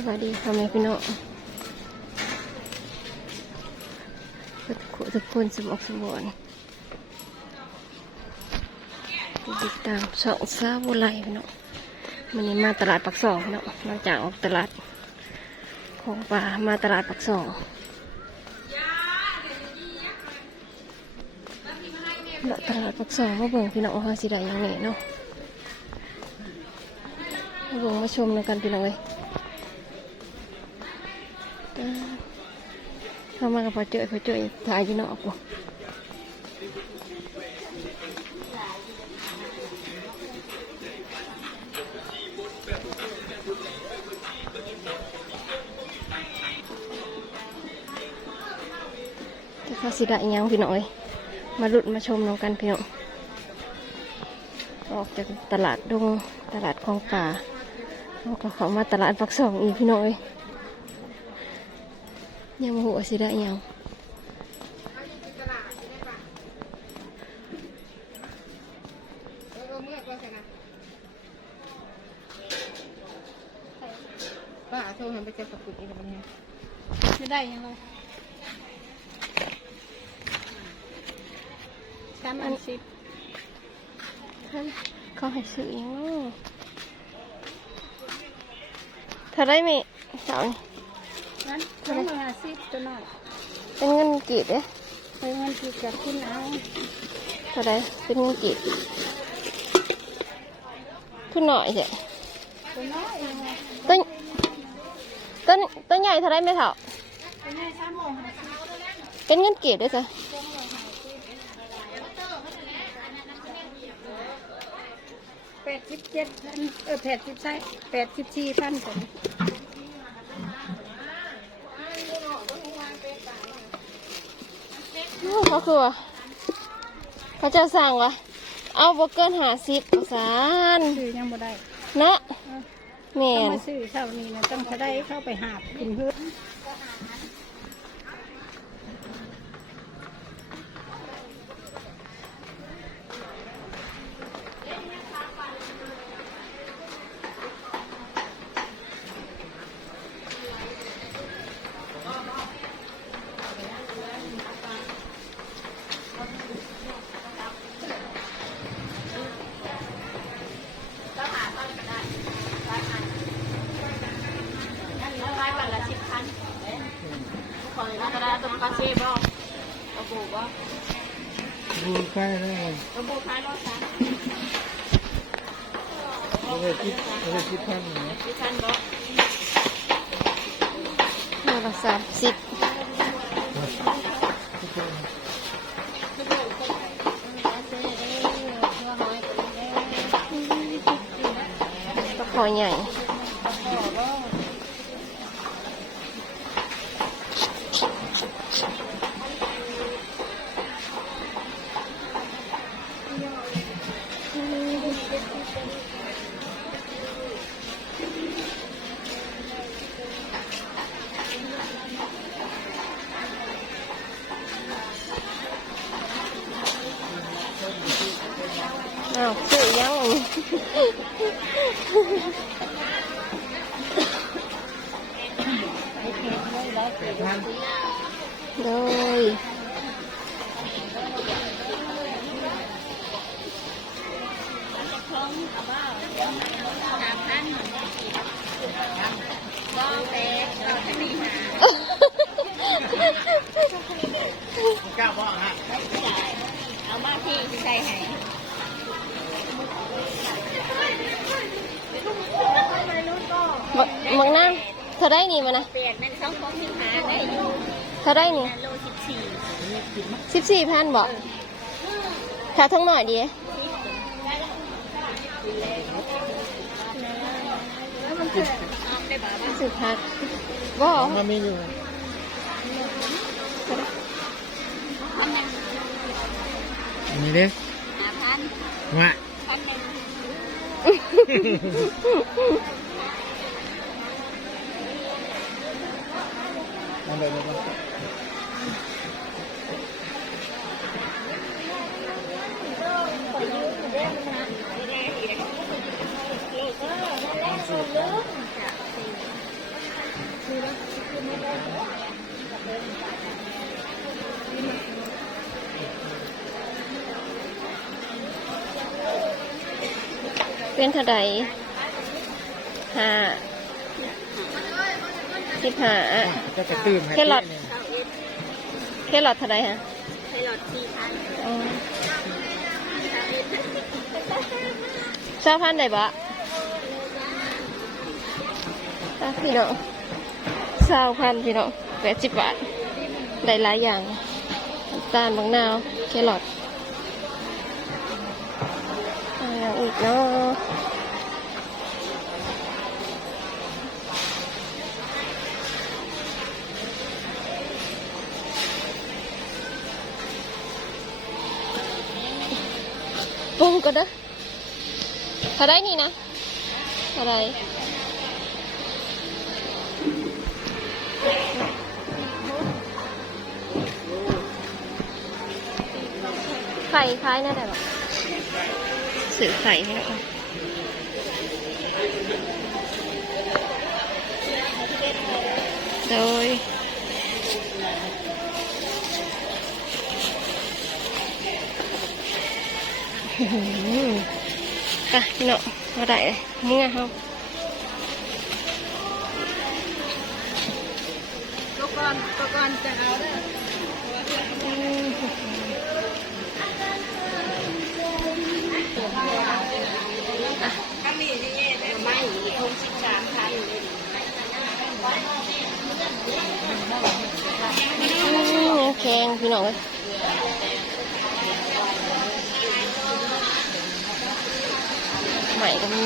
สวัสดีพ่อแม่พี่น้องทุกคนทุกคนสมองสมบูรณ์ติดตามช่องซาบุไรพี่น้องมันนี้มาตลาดปักสองพี่น้องมาจากออกตลาดของป่ามาตลาดปักสองลตลาดปักสองมาเบิ่งพี่น้องว่าสิได้ยังไงเนาะมาเบิ่งมาชมแล้วกันพี่น้องเอ้ย เข้ามากับพอเจอพอเจอถ่ายอยู่นอกกูที่เขาสิได้อิหยังพี่น้องเอ้ยมาลุดมาชมน้องกันพี่น้องออกจากตลาดดงตลาดคลองป่าแล้วก็เขามาตลาดปักสองอีกพี่น้องเอ้ย ยังมาหัวสิได้ยังป้าโทรหันไปเจอกับคุณอีกแล้วเนี่ยไม่ได้ยังไงสามอันสิบท่านเขาให้ซื้อยังเนาะเธอได้ไหมสาวนี่ นั้นสองร้อยห้าสิบตัวน้อยเป็นเงินกีดเด้ไปเงินที่จะขึ้นเอาเท่าไรเป็นเงินกีดทุนหน่อยเถอะตัวน้อยยังไงต้นต้นต้นใหญ่เท่าไรไม่เท่าตัวน้อยสามโมงห้าสิบเป็นเงินกีดด้วยจ้ะแปดสิบเจ็ดพันเออแปดสิบใช่แปดสิบสี่พันตัวนี้ โอ้ เขาคือว่าเขาจะสั่งวะเอาบเกินหาสิบสารซื้อยังบ่ได้นะแมต้องนมาซื้อเท่านี้นะต้องจะได้เข้าไปหาบกินเพื่อน ขายวันละสิบพันขอแล้วก็ได้ตัวปลาเช่บ่กระบูบ่ ดูใกล้ได้เลย กระบูขายร้ อยสามเราไปคิดเราไปคิดท่านนะสิบพันบ่ร้อยละสามสิบก็พอใหญ่ อ้าวซื้อยัง แปดพัน โดย เก้าบ้างฮะ เอามาที่ใส่ให้ มักมักน้ำ เธอได้นี่มานะเปลี่ยนเป็นสองของที่หาได้อยู่เธอได้นี่โลสิบสี่สิบสี่พันบอกขาทั้งหน่อยดีแล้วมันคือเอาได้บ่าสิบพันบอกมันมีอยู่อันนี้เด้หาพันมาพันหนึ่ง เอาเลยเลยเเป็นเท่าใดห้า สิบห้าก็จะตื่นให้แค่หลอดเนี่ยแค่หลอดเท่าใดฮะไทยหลอดสี่พันอ๋อเช้าพันได้บะอะพี่น้องเช้าพันพี่น้องแปดสิบบาทได้หลายอย่างน้ำตาลบางนาวแครอทเอาอย่างอีกเนาะ งก็ได้อเท่าได้นี่นะเท่าไรไข่คล้ายน่าได้หรอสื่อไข่ให้นะคะโดย อื้อหือไปพี่น้องมาได้เมื่อเขาตัวก่อนตัวก่อนจะเอาเด้ออืมอืมแข็งพี่น้องเลย ใหม่ก็มี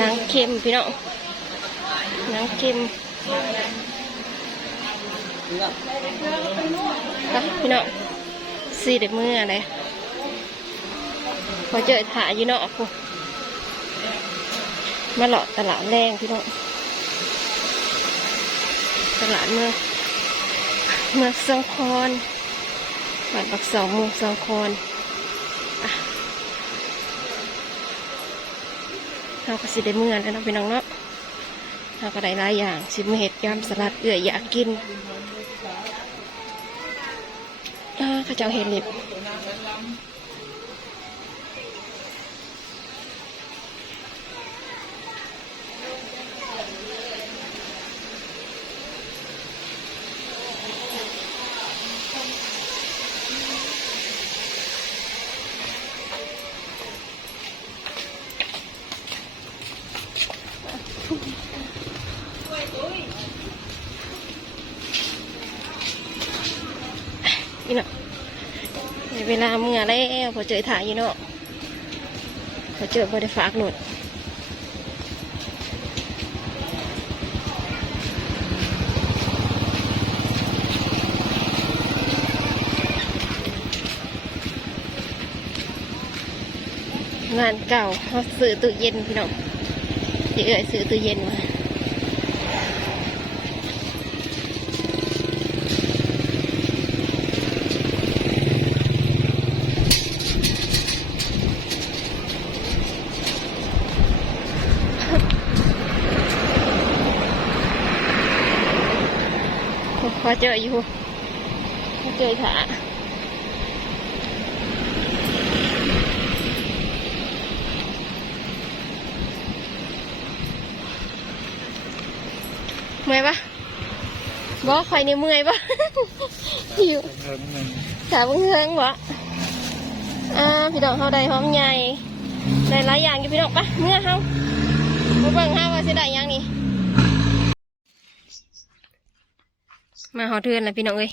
นังเค็มพี่น้องนังเค็มไปพี่น้องสีเด็ดมืออะไรพอเจอถ่ายอยู่เนาะกูมาหลอดตลาดแรงพี่น้องตลาดเมือง เมืองสองคอนบ้านปักสองเมืองสองคอนเราก็สิได้เมื่อแล้วเนาะพี่น้องเนาะเราก็ได้หลายอย่างชิมเห็ดยำสลัดเอื่อยอยากกินอ่าเข้าเจ้าเห็ดเล็บ นี่เนาะเวลาเมื่อแล้วพอเจอถ่ายอยู่เนาะพอเจอบริฝากหนุดงานเก่าเขาซื้อตู้เย็นพี่น้องที่เอ่ยซื้อตู้เย็นมา พอเจออยู่พอเจอถ่าเมื่อยปะบอกใครนี่เมื่อยปะอยู่เพิ่มหนึ่งถามเพื่อนวะอ่าพี่น้องเขาได้หอมใหญ่ได้หลายอย่างอยู่พี่น้องปะเมื่อเขามาเบิ่งห้าว่าสิได้หยังนี่ มาหอเทือนแล้วพี่น้องเอ้ย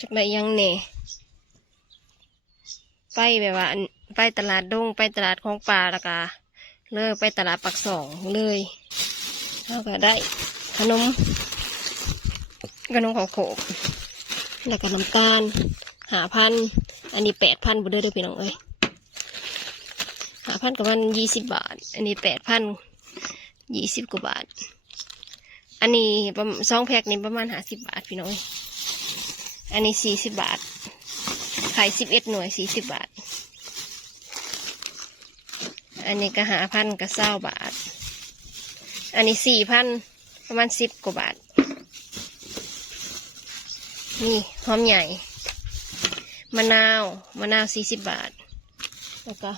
จักได้ยังเน่ไปแบบว่าไปตลาดดงไปตลาดของป่าล้วก็เลยไปตลาดปักสองเลยแล้วก็ได้ขนมขนมของโขกแล้วก็น้ำตาลหาพันอันนี้แปดพันบุเด้อเด้อพี่น้องเอ้ยหาพันกับมันยี่สิบบาท อันนี้แปดพันยี่สิบกว่าบาท อันนี้สองแพ็คนี่ประมาณหาสิบบาทพี่น้องเอ้ยอันนี้สี่สิบบาท ขายสิบเอ็ดหน่วยสี่สิบบาท อันนี้ก็หาพันก็เศร้าบาท อันนี้สี่พันประมาณสิบกว่าบาท นี่หอมใหญ่ มะนาว มะนาวสี่สิบบาท แล้วก็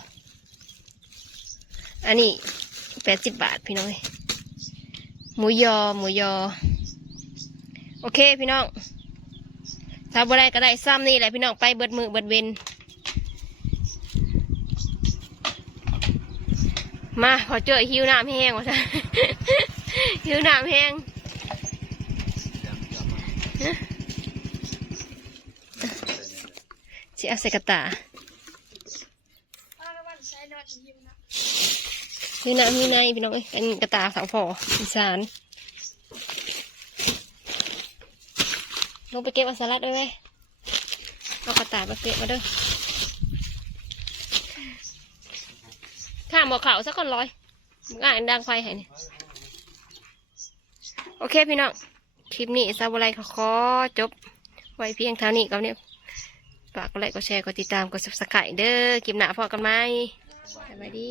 อันนี้แปดสิบบาทพี่น้อย หมูยอ หมูยอ โอเคพี่น้องถ้าบ่ได้ก็ได้ซ้ำนี่แหละพี่น้องไปเบิดมือเบิดเวนมาพอเจอหิวน้ำแห้งว่ะหิวน้ำแห้งสิเอาใส่กตาละวันใช้นอดยิ้มนะ หิวน้ำหิวในพี่น้องเอ้ยเป็นกระตาสังพออีสานลงไปเก็บอาสลัดด้วยไหมเอากระตามาเก็บมาเด้อข้ามบอกเขาสักคนร้อยมึงอ่านดังไฟให้นี่โอเคพี่น้องคลิปนี้ซาบุไรขอจบ ไว้เพียงเท่านี้กับเนี่ยฝากกดไลค์กดแชร์กดติดตามกด subscribe เด้อคลิปหน้าพอกันไหมสวัสดี